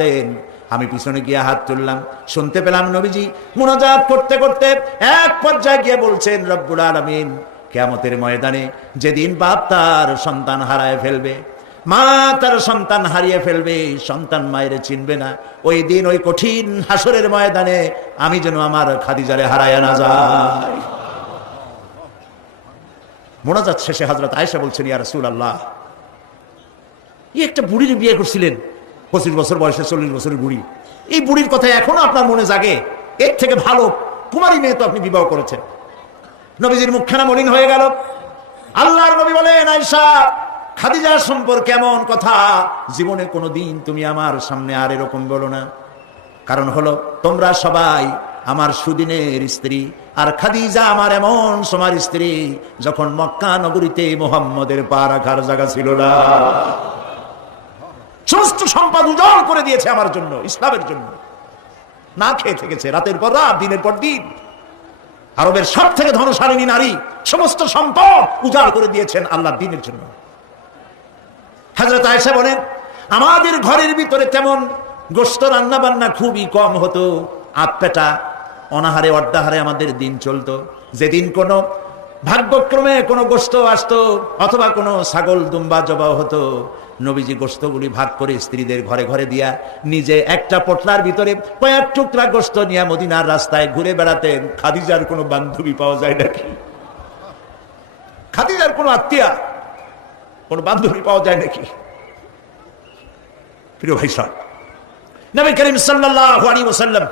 দেন। আমি পিছনে গিয়ে হাত তুললাম, শুনতে পেলাম নবীজি মুনাজাত করতে করতে এক পর্যায়ে গিয়ে বলছেন, রব্বুল আলামিন কিয়ামতের ময়দানে যেদিন বাপ তার সন্তান হারায় ফেলবে, মা তার সন্তান হারিয়ে ফেলবে, সন্তান মায়ের চিনবে না, ওই দিন ওই কঠিন হাসরের ময়দানে আমি যেন আমার খাদিজারে হারায় না যাই। মুনাজাত শেষে হযরত আয়েশা বলছেন, ইয়া রাসূলুল্লাহ, এই একটা বুড়ির বিয়ে করছিলেন, 25 বছর বয়সে 40 বছরের বুড়ি, এই বুড়ির কথা এখনো আপনার মনে জাগে? এর থেকে ভালো কুমারী মেয়ে তো আপনি বিবাহ করেছেন। নবীজির মুখখানা মলিন হয়ে গেল। আল্লাহর নবী বলেন, আয়েশা, খাদিজার সম্পর্কে এমন কথা জীবনে কোনোদিন তুমি আমার সামনে আর এরকম বলো না। কারণ হলো তোমরা সবাই আমার সুদিনের স্ত্রী, আর খাদিজা আমার এমন সময়ের স্ত্রী যখন মক্কা নগরীতে মুহাম্মদের পা রাখার জায়গা ছিল না। সমস্ত সম্পদ উজাড় করে দিয়েছে আমার জন্য, ইসলামের জন্য। না খেয়ে থেকেছে রাতের পর রাত, দিনের পর দিন। আরবের সব থেকে ধনশালিনী নারী, সমস্ত সম্পদ উজাড় করে দিয়েছেন আল্লাহর দ্বীনের জন্য। হযরত আয়েশা বলেন, আমাদের ঘরের ভিতরে তেমন গোশত রান্না বান্না খুবই কম হতো, আধপেটা অনাহারে অর্ধাহারে আমাদের দিন চলতো। যেদিন কোনো ভাগ্যক্রমে কোনো গোশত আসতো অথবা কোনো ছাগল দুম্বা জবাও হতো, নবীজি গোশতগুলি ভাগ করে স্ত্রীদের ঘরে ঘরে দিয়া নিজে একটা পটলার ভিতরে কয়েক টুকরা গোশত নিয়ে মদিনার রাস্তায় ঘুরে বেড়াতেন। খাদিজার কোনো বান্ধবী পাওয়া যায় নাকি? খাদিজার কোনো আত্মীয়া, কোনো বান্ধবী পাওয়া যায় নাকি? প্রিয় ভাই সাহেব, নবী করিম সাল্লাল্লাহু আলাইহি ওয়াসাল্লাম